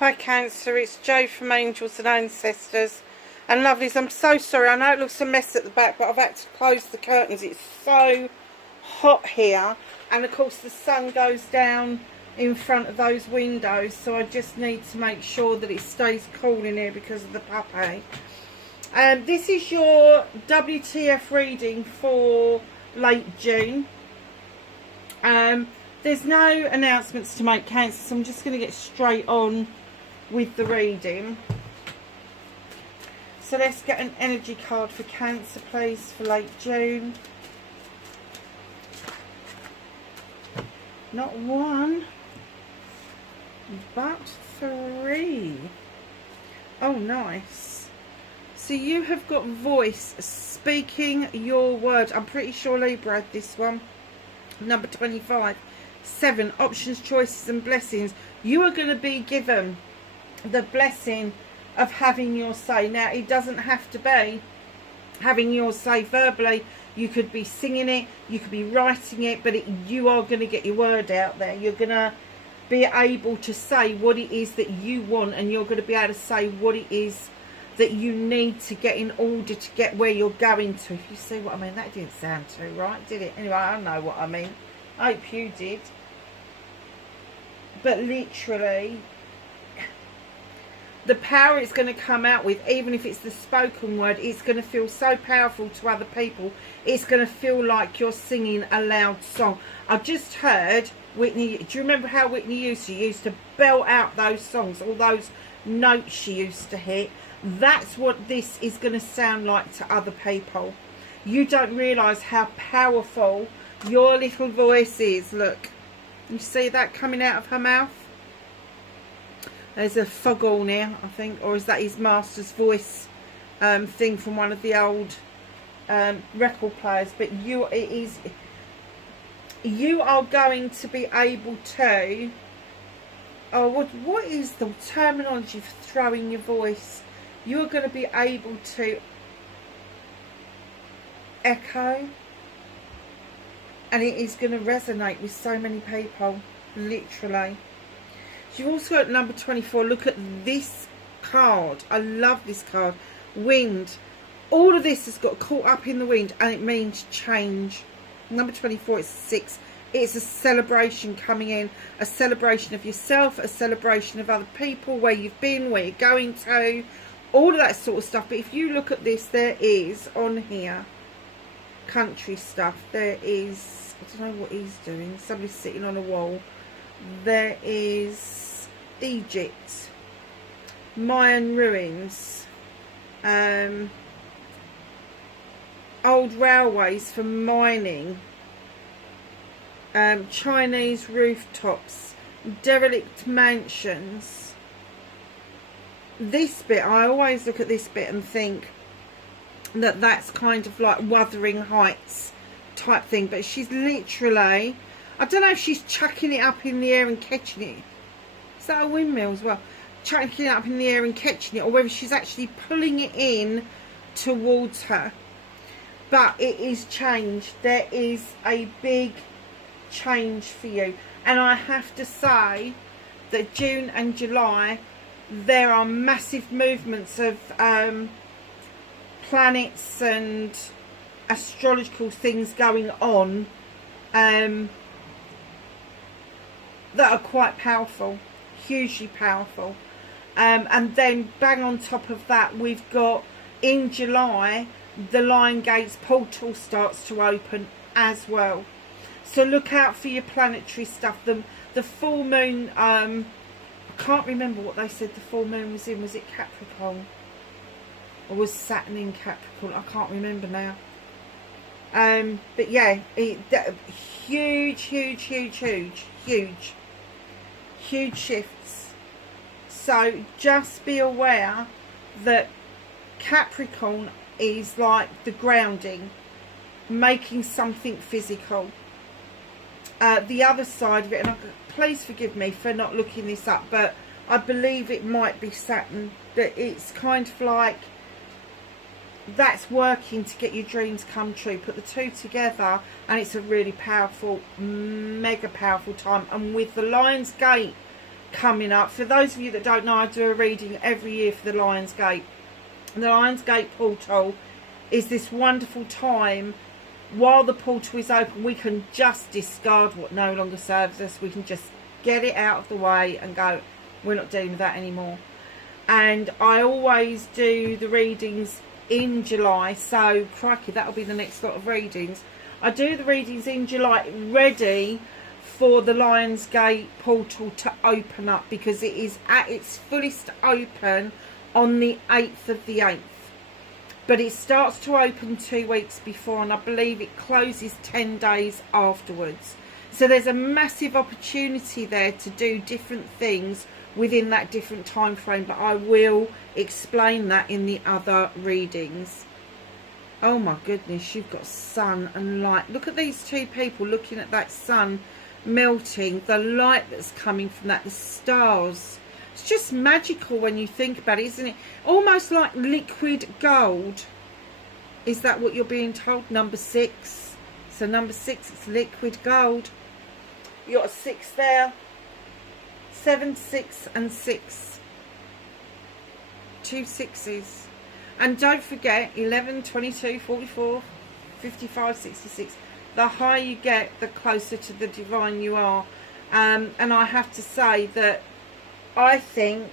Hi Cancer, it's Jo from Angels and Ancestors. And lovelies, I'm so sorry, I know it looks a mess at the back, but I've had to close the curtains. It's so hot here, and of course the sun goes down in front of those windows, so I just need to make sure that it stays cool in here because of the puppy. This is your WTF reading for late June. There's no announcements to make, Cancer, so I'm just going to get straight on with the reading. So let's get an energy card for Cancer, please, for late June. Not one, but three. Oh, nice. So you have got voice speaking your word. I'm pretty sure Libra had this one. Number 25. 7. Options, choices and blessings. You are going to be given the blessing of having your say. Now, it doesn't have to be having your say verbally. You could be singing it, you could be writing it, but you are going to get your word out there. You're going to be able to say what it is that you want, and you're going to be able to say what it is that you need to get in order to get where you're going to. If you see what I mean. That didn't sound too right, did it? Anyway, I know what I mean. I hope you did. But literally, the power it's going to come out with, even if it's the spoken word, it's going to feel so powerful to other people. It's going to feel like you're singing a loud song. I've just heard Whitney. Do you remember how Whitney Houston used to belt out those songs, all those notes she used to hit? That's what this is going to sound like to other people. You don't realise how powerful your little voice is. Look, you see that coming out of her mouth? There's a foghorn here, I think, or is that his master's voice thing from one of the old record players? But you are going to be able to. Oh, what is the terminology for throwing your voice? You are going to be able to echo, and it is going to resonate with so many people, literally. You've also got number 24. Look at this card. I love this card. Wind. All of this has got caught up in the wind, and it means change. Number 24 is 6. It's a celebration coming in. A celebration of yourself. A celebration of other people. Where you've been. Where you're going to. All of that sort of stuff. But if you look at this, there is on here country stuff. There is, I don't know what he's doing. Somebody's sitting on a wall. There is Egypt, Mayan ruins, old railways for mining, Chinese rooftops, derelict mansions. This bit, I always look at this bit and think that that's kind of like Wuthering Heights type thing, but she's literally, I don't know if she's chucking it up in the air and catching it. Is that a windmill as well? Chucking it up in the air and catching it, or whether she's actually pulling it in towards her. But it is changed. There is a big change for you. And I have to say that June and July, there are massive movements of planets and astrological things going on that are quite powerful, hugely powerful. And then bang on top of that, we've got in July the Lion Gates portal starts to open as well. So look out for your planetary stuff. The full moon, I can't remember what they said the full moon was in. Was it Capricorn? Or was Saturn in Capricorn? I can't remember now. But yeah, huge shifts. So just be aware that Capricorn is like the grounding, making something physical. The other side of it, and please forgive me for not looking this up, but I believe it might be Saturn. That it's kind of like that's working to get your dreams come true. Put the two together and it's a really powerful, mega powerful time. And with the Lion's Gate coming up. For those of you that don't know, I do a reading every year for the Lion's Gate. And the Lion's Gate portal is this wonderful time. While the portal is open, we can just discard what no longer serves us. We can just get it out of the way and go, we're not dealing with that anymore. And I always do the readings in July, so crikey, that'll be the next lot of readings. I do the readings in July, ready for the Lion's Gate portal to open up, because it is at its fullest open on the 8th of the 8th. But it starts to open 2 weeks before, and I believe it closes 10 days afterwards. So there's a massive opportunity there to do different things within that different time frame, but I will explain that in the other readings. Oh my goodness, you've got sun and light. Look at these two people looking at that sun melting, the light that's coming from that, the stars. It's just magical when you think about it, isn't it? Almost like liquid gold. Is that what you're being told? Number 6. So number 6, it's liquid gold. You got a 6 there. 7, 6 and 6. 2 6s. And don't forget 11, 22, 44, 55, 66. The higher you get, the closer to the divine you are. And I have to say that I think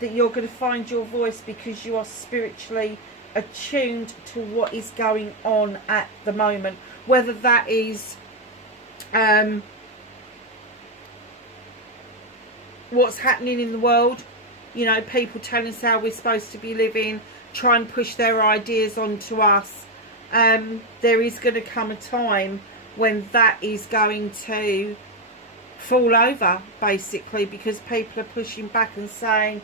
that you're going to find your voice because you are spiritually attuned to what is going on at the moment. Whether that is what's happening in the world, you know, people telling us how we're supposed to be living, try and push their ideas onto us. There is going to come a time when that is going to fall over, basically, because people are pushing back and saying,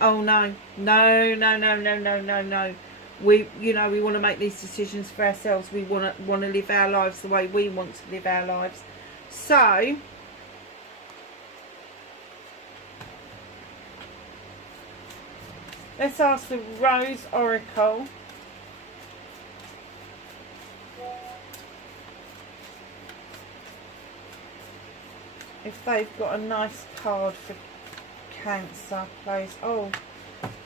oh no, no, no, no, no, no, no, no. We, you know, we want to make these decisions for ourselves. We want to live our lives the way we want to live our lives. So let's ask the Rose Oracle. If they've got a nice card for Cancer, please. Oh,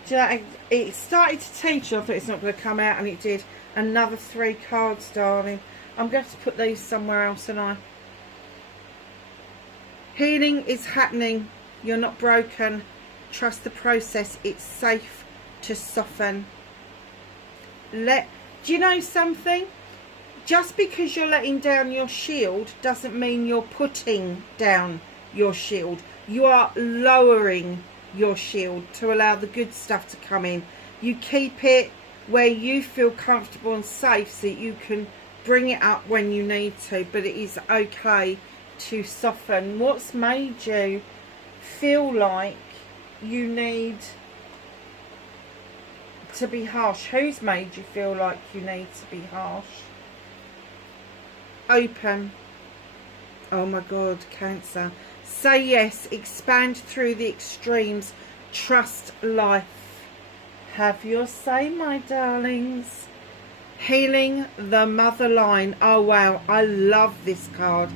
do you know, it started to teach you. I thought it's not going to come out, and it did. Another 3 cards, darling. I'm going to have to put these somewhere else, and I. Healing is happening. You're not broken. Trust the process. It's safe to soften. Do you know something? Just because you're letting down your shield doesn't mean you're putting down your shield. You are lowering your shield to allow the good stuff to come in. You keep it where you feel comfortable and safe so that you can bring it up when you need to. But it is okay to soften. What's made you feel like you need to be harsh? Who's made you feel like you need to be harsh? Open. Oh my God, Cancer. Say yes. Expand through the extremes. Trust life. Have your say, my darlings. Healing the mother line. Oh wow, I love this card.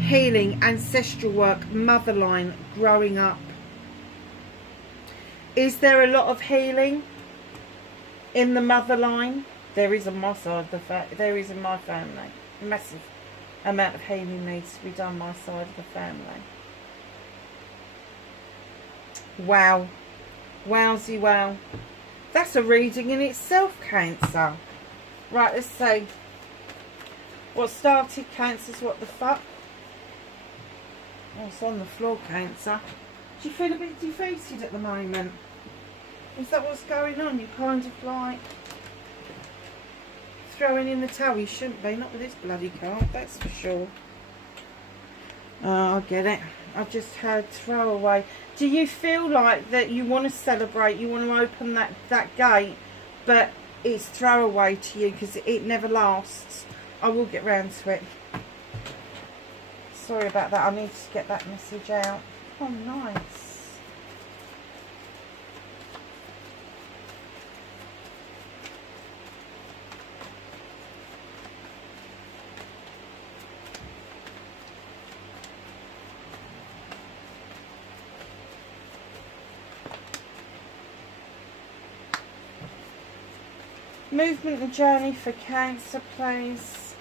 Healing, ancestral work, mother line, growing up. Is there a lot of healing in the mother line? There is on my side of the there is in my family. Massive amount of healing needs to be done on my side of the family. Wow. Wowsy wow. That's a reading in itself, Cancer. Right, let's see. What started Cancer's what the fuck? Oh, it's on the floor, Cancer. Do you feel a bit defeated at the moment? Is that what's going on? You're kind of like throwing in the towel. You shouldn't be, not with this bloody card, that's for sure. Oh, I get it. I just heard throwaway. Do you feel like that you want to celebrate, you want to open that gate, but it's throwaway to you because it never lasts? I will get round to it. Sorry about that. I need to get that message out. Oh, nice. Movement and journey for Cancer, please.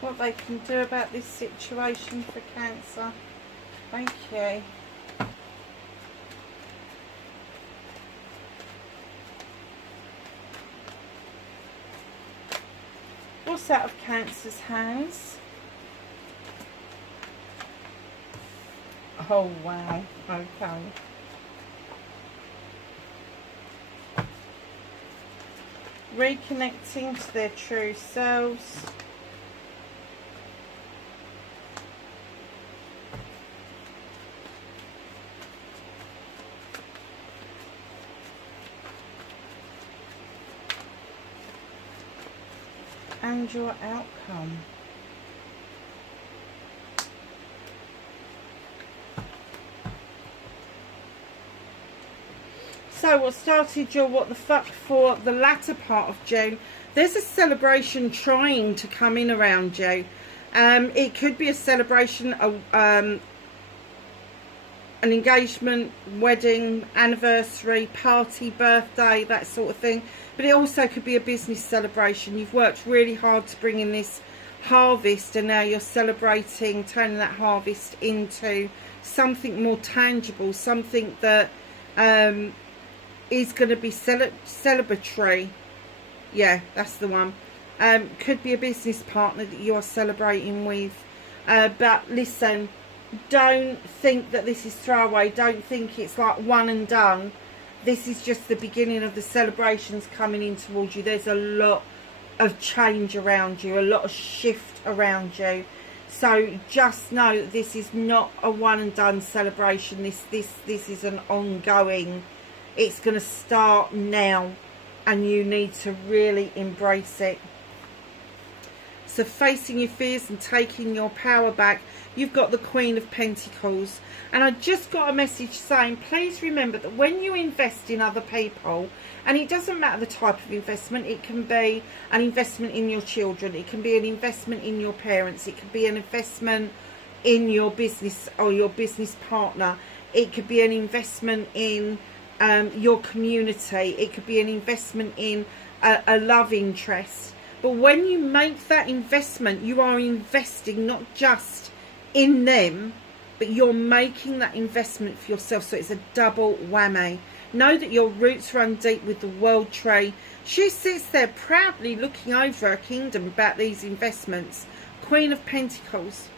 What they can do about this situation for Cancer. Thank you. What's out of Cancer's hands? Oh wow, okay. Reconnecting to their true selves. And your outcome. So what started your what the fuck for the latter part of June, there's a celebration trying to come in around you. It could be a celebration, an engagement, wedding, anniversary, party, birthday, that sort of thing. But it also could be a business celebration. You've worked really hard to bring in this harvest, and now you're celebrating, turning that harvest into something more tangible, something that is going to be celebratory. Yeah, that's the one. Could be a business partner that you are celebrating with. But listen, don't think that this is throwaway. Don't think it's like one and done. This is just the beginning of the celebrations coming in towards you. There's a lot of change around you, a lot of shift around you. So just know that this is not a one and done celebration. This is an ongoing. It's going to start now, and you need to really embrace it. So facing your fears and taking your power back, you've got the Queen of Pentacles. And I just got a message saying, please remember that when you invest in other people, and it doesn't matter the type of investment, it can be an investment in your children, it can be an investment in your parents, it can be an investment in your business or your business partner, it could be an investment in your community, it could be an investment in a love interest. But when you make that investment, you are investing not just in them, but you're making that investment for yourself. So it's a double whammy. Know that your roots run deep with the World Tree. She sits there proudly looking over her kingdom about these investments. Queen of Pentacles.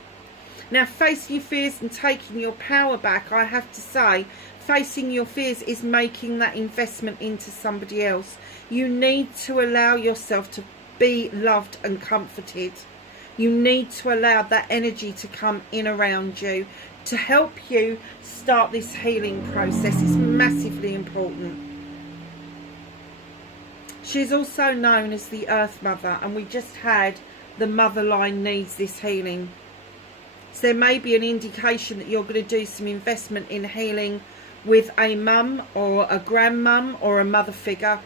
Now, facing your fears and taking your power back, I have to say, facing your fears is making that investment into somebody else. You need to allow yourself to be loved and comforted. You need to allow that energy to come in around you to help you start this healing process. It's massively important. She's also known as the Earth Mother, and we just had the mother line needs this healing. So there may be an indication that you're going to do some investment in healing with a mum or a grandmum or a mother figure.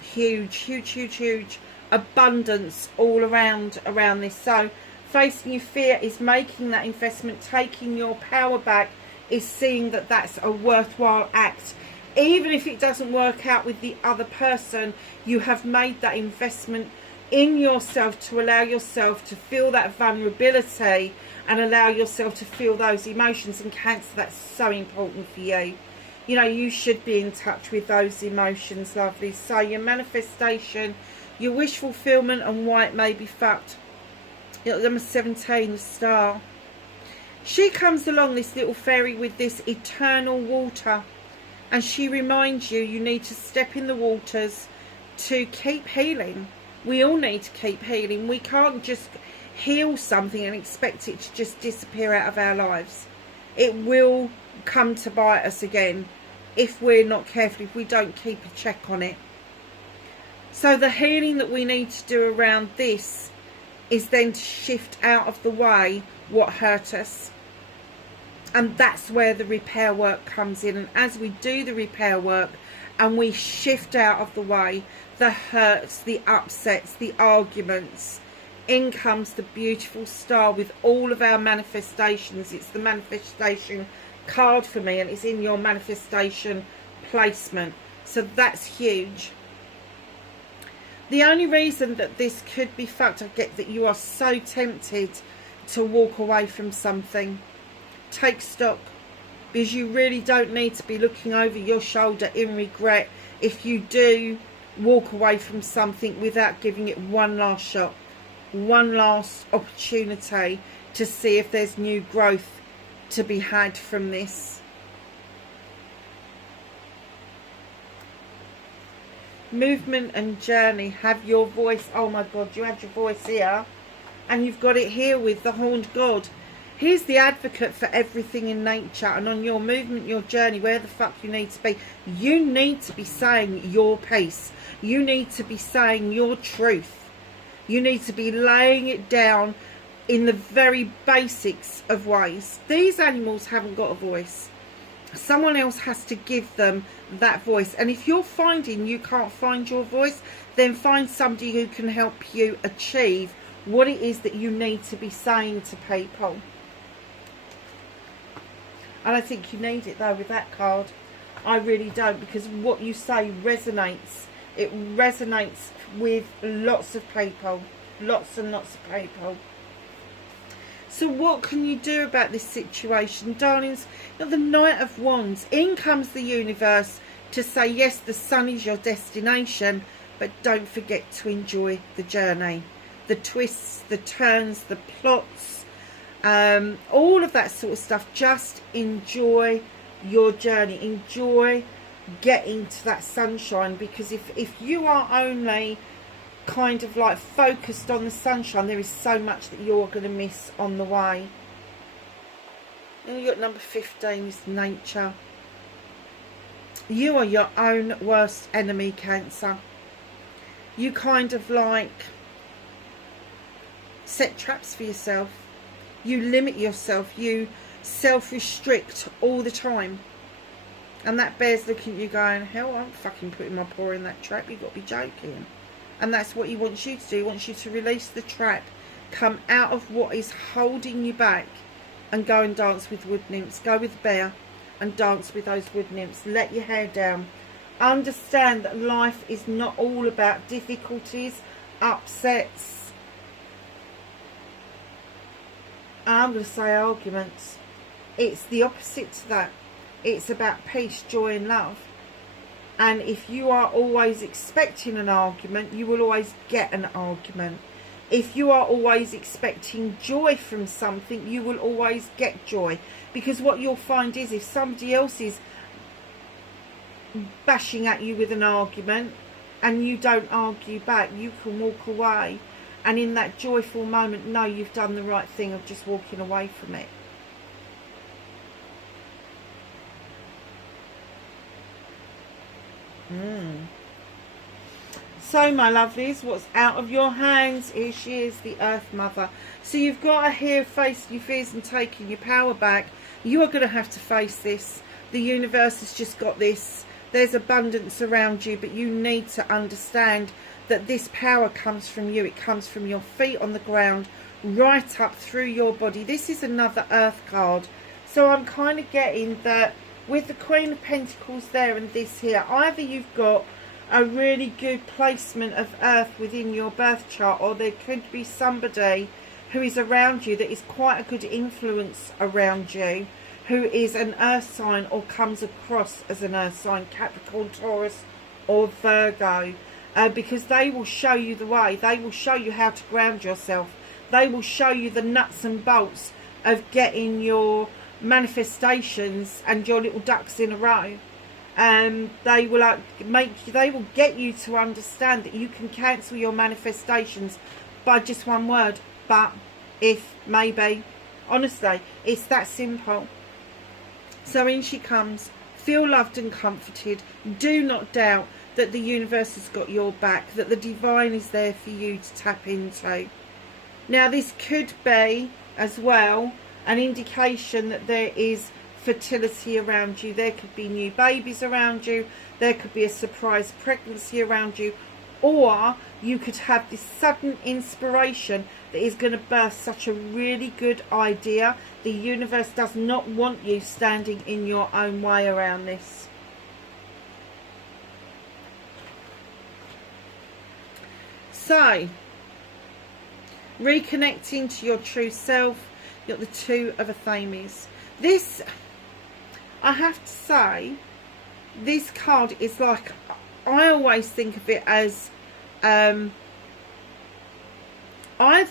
Huge, huge, huge, huge abundance all around this. So facing your fear is making that investment, taking your power back is seeing that that's a worthwhile act. Even if it doesn't work out with the other person, you have made that investment in yourself to allow yourself to feel that vulnerability and allow yourself to feel those emotions. And Cancer, that's so important for you. You know, you should be in touch with those emotions, lovely. So your manifestation, your wish fulfillment, and why it may be fucked. Number 17, the Star. She comes along, this little fairy, with this eternal water. And she reminds you, you need to step in the waters to keep healing. We all need to keep healing. We can't just heal something and expect it to just disappear out of our lives. It will come to bite us again if we're not careful, if we don't keep a check on it. So the healing that we need to do around this is then to shift out of the way what hurt us. And that's where the repair work comes in. And as we do the repair work and we shift out of the way the hurts, the upsets, the arguments, In comes the beautiful star with all of our manifestations. It's the manifestation card for me, and it's in your manifestation placement. So that's huge. The only reason that this could be fucked, I get that you are so tempted to walk away from something. Take stock, because you really don't need to be looking over your shoulder in regret if you do walk away from something without giving it one last shot, one last opportunity to see if there's new growth to be had from this. Movement and journey. Have your voice. Oh my God, you had your voice here, and you've got it here with the horned god. He's the advocate for everything in nature, and on your movement, your journey, where the fuck you need to be, you need to be saying your piece. You need to be saying your truth. You need to be laying it down in the very basics of ways. These animals haven't got a voice. Someone else has to give them that voice. And if you're finding you can't find your voice, then find somebody who can help you achieve what it is that you need to be saying to people. I don't think you need it though with that card. I really don't, because what you say resonates. It resonates with lots of people. Lots and lots of people. So what can you do about this situation, darlings? You're the Knight of Wands. In comes the universe to say, yes, the sun is your destination, but don't forget to enjoy the journey. The twists, the turns, the plots, all of that sort of stuff. Just enjoy your journey. Enjoy getting to that sunshine, because if you are only kind of like focused on the sunshine, there is so much that you're going to miss on the way. And you got number 15 is nature. You are your own worst enemy, Cancer. You kind of like set traps for yourself. You limit yourself. You self-restrict all the time. And that bear's looking at you going, hell, I'm fucking putting my paw in that trap. You've got to be joking. And that's what he wants you to do. He wants you to release the trap, come out of what is holding you back, and go and dance with wood nymphs. Go with the bear and dance with those wood nymphs. Let your hair down. Understand that life is not all about difficulties, upsets, I'm going to say arguments. It's the opposite to that. It's about peace, joy and love. And if you are always expecting an argument, you will always get an argument. If you are always expecting joy from something, you will always get joy. Because what you'll find is, if somebody else is bashing at you with an argument and you don't argue back, you can walk away. And in that joyful moment, know you've done the right thing of just walking away from it. So my lovelies, what's out of your hands? Here she is, the Earth Mother. So you've got to here face your fears and taking your power back. You are going to have to face this. The universe has just got this. There's abundance around you, but you need to understand that this power comes from you. It comes from your feet on the ground, right up through your body. This is another Earth card. So I'm kind of getting that with the Queen of Pentacles there and this here, either you've got a really good placement of Earth within your birth chart, or there could be somebody who is around you that is quite a good influence around you, who is an Earth sign or comes across as an Earth sign, Capricorn, Taurus or Virgo, because they will show you the way. They will show you how to ground yourself. They will show you the nuts and bolts of getting your manifestations and your little ducks in a row. They will get you to understand that you can cancel your manifestations by just one word: but, if, maybe. Honestly, it's that simple. So in she comes. Feel loved and comforted. Do not doubt that the universe has got your back, that the divine is there for you to tap into. Now this could be as well an indication that there is fertility around you. There could be new babies around you. There could be a surprise pregnancy around you. Or you could have this sudden inspiration that is going to birth such a really good idea. The universe does not want you standing in your own way around this. So, reconnecting to your true self, you've got the Two of Athames. This, I have to say, this card is like, I always think of it as either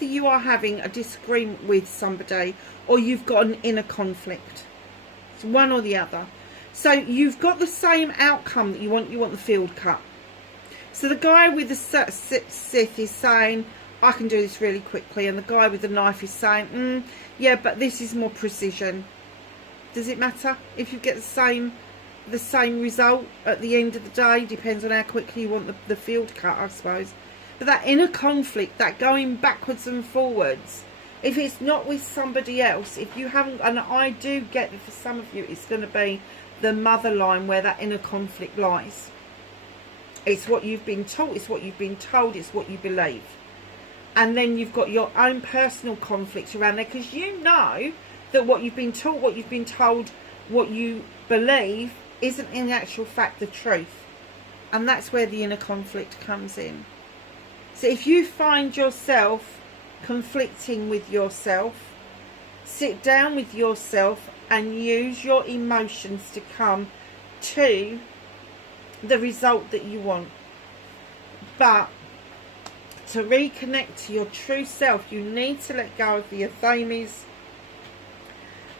you are having a disagreement with somebody or you've got an inner conflict. It's one or the other. So you've got the same outcome that you want the field cut. So the guy with the scythe is saying, I can do this really quickly, and the guy with the knife is saying, yeah, but this is more precision. Does it matter if you get the same result at the end of the day? Depends on how quickly you want the field cut, I suppose. But that inner conflict, that going backwards and forwards, if it's not with somebody else, if you haven't, and I do get that for some of you it's going to be the mother line where that inner conflict lies. It's what you've been taught, it's what you've been told, it's what you believe. And then you've got your own personal conflicts around there, because you know that what you've been taught, what you've been told, what you believe isn't in actual fact the truth. And that's where the inner conflict comes in. So if you find yourself conflicting with yourself, sit down with yourself and use your emotions to come to the result that you want. But to reconnect to your true self, you need to let go of the Athames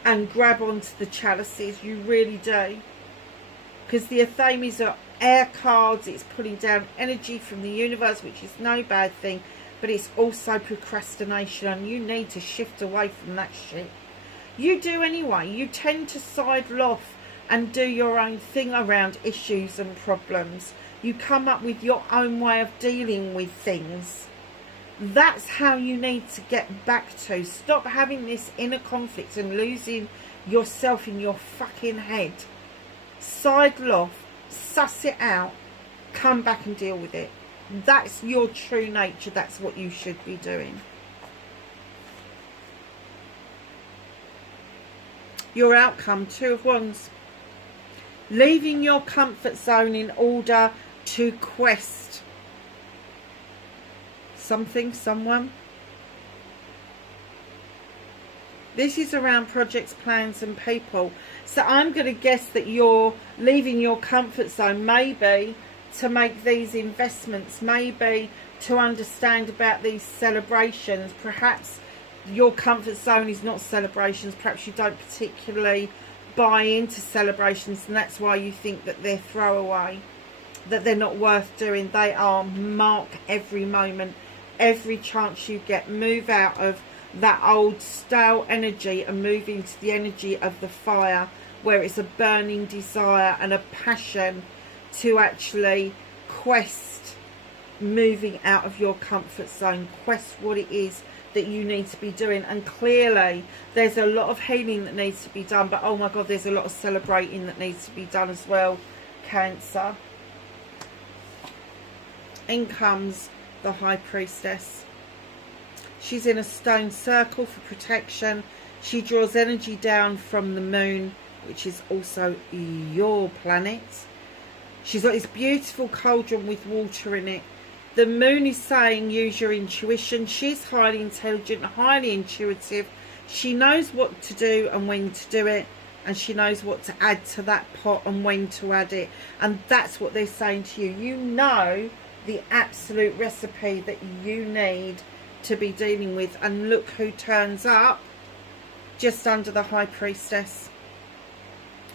and grab onto the chalices. You really do. Because the Athames are air cards. It's pulling down energy from the universe, which is no bad thing. But it's also procrastination, and you need to shift away from that shit. You do anyway. You tend to sidle off and do your own thing around issues and problems. You come up with your own way of dealing with things. That's how you need to get back to. Stop having this inner conflict and losing yourself in your fucking head. Sidle off, suss it out, come back and deal with it. That's your true nature. That's what you should be doing. Your outcome, Two of Wands. Leaving your comfort zone in order to quest something, someone. This is around projects, plans and people. So I'm going to guess that you're leaving your comfort zone, maybe to make these investments, maybe to understand about these celebrations. Perhaps your comfort zone is not celebrations. Perhaps you don't particularly buy into celebrations, and that's why you think that they're throwaway, that they're not worth doing. They are. Mark every moment, every chance you get. Move out of that old stale energy and move into the energy of the fire, where it's a burning desire and a passion to actually quest moving out of your comfort zone. Quest what it is that you need to be doing. And clearly there's a lot of healing that needs to be done, but oh my god, there's a lot of celebrating that needs to be done as well, Cancer. In comes the High Priestess. She's in a stone circle for protection. She draws energy down from the moon, which is also your planet. She's got this beautiful cauldron with water in it. The moon is saying use your intuition. She's highly intelligent, highly intuitive. She knows what to do and when to do it. And she knows what to add to that pot and when to add it. And that's what they're saying to you. You know the absolute recipe that you need to be dealing with. And look who turns up just under the High Priestess.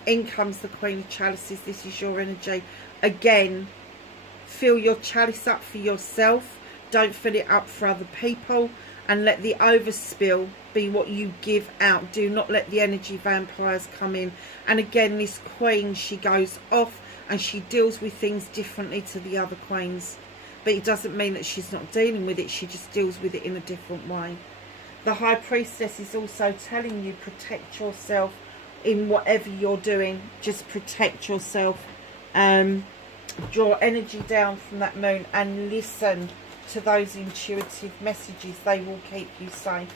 In comes the Queen of Chalices. This is your energy. Again, fill your chalice up for yourself. Don't fill it up for other people. And let the overspill be what you give out. Do not let the energy vampires come in. And again, this queen, she goes off and she deals with things differently to the other queens. But it doesn't mean that she's not dealing with it. She just deals with it in a different way. The High Priestess is also telling you, protect yourself in whatever you're doing. Just protect yourself. Draw energy down from that moon and listen to those intuitive messages. They will keep you safe.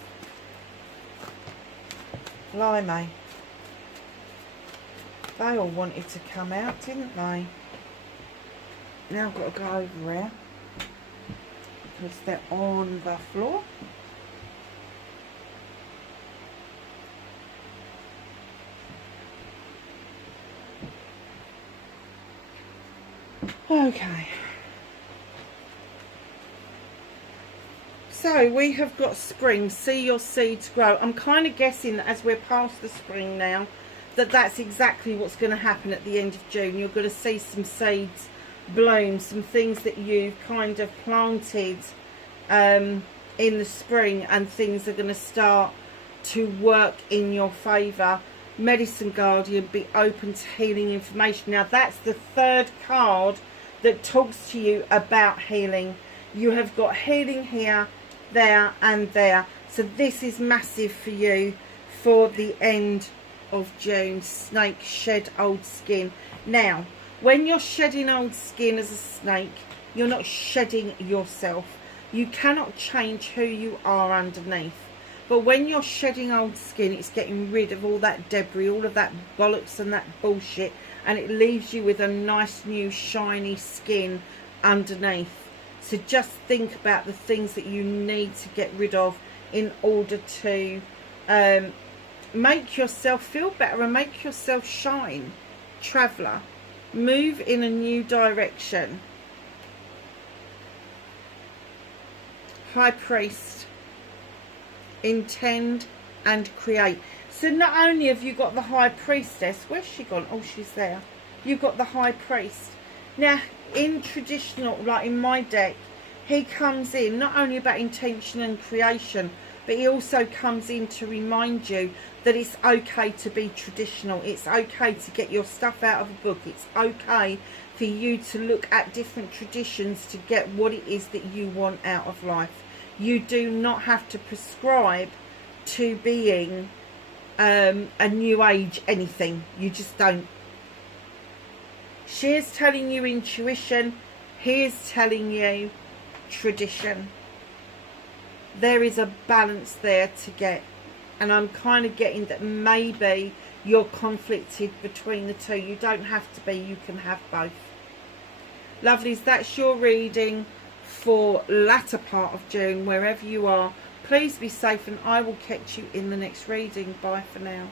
Blimey. They all wanted to come out, didn't they? Now I've got to go over here because they're on the floor. Okay. So we have got spring. See your seeds grow. I'm kind of guessing that as we're past the spring now, that's exactly what's going to happen at the end of June. You're going to see some seeds bloom, some things that you've kind of planted in the spring, and things are going to start to work in your favour. Medicine Guardian, be open to healing information. Now that's the third card that talks to you about healing. You have got healing here, there and there. So this is massive for you for the end of June. Snake, shed old skin. Now, when you're shedding old skin as a snake, you're not shedding yourself. You cannot change who you are underneath. But when you're shedding old skin, it's getting rid of all that debris, all of that bollocks and that bullshit, and it leaves you with a nice new shiny skin underneath. So just think about the things that you need to get rid of in order to make yourself feel better and make yourself shine. Traveller, move in a new direction. High Priest, intend and create. So not only have you got the High Priestess, where's she gone? Oh, she's there. You've got the High Priest. Now, in traditional, like in my deck, he comes in not only about intention and creation, but he also comes in to remind you that it's okay to be traditional. It's okay to get your stuff out of a book. It's okay for you to look at different traditions to get what it is that you want out of life. You do not have to prescribe to being a new age anything. You just don't. She's telling you intuition. He's telling you tradition. There is a balance there to get, and I'm kind of getting that maybe you're conflicted between the two. You don't have to be. You can have both. Lovelies, that's your reading for latter part of June, wherever you are. Please be safe, and I will catch you in the next reading. Bye for now.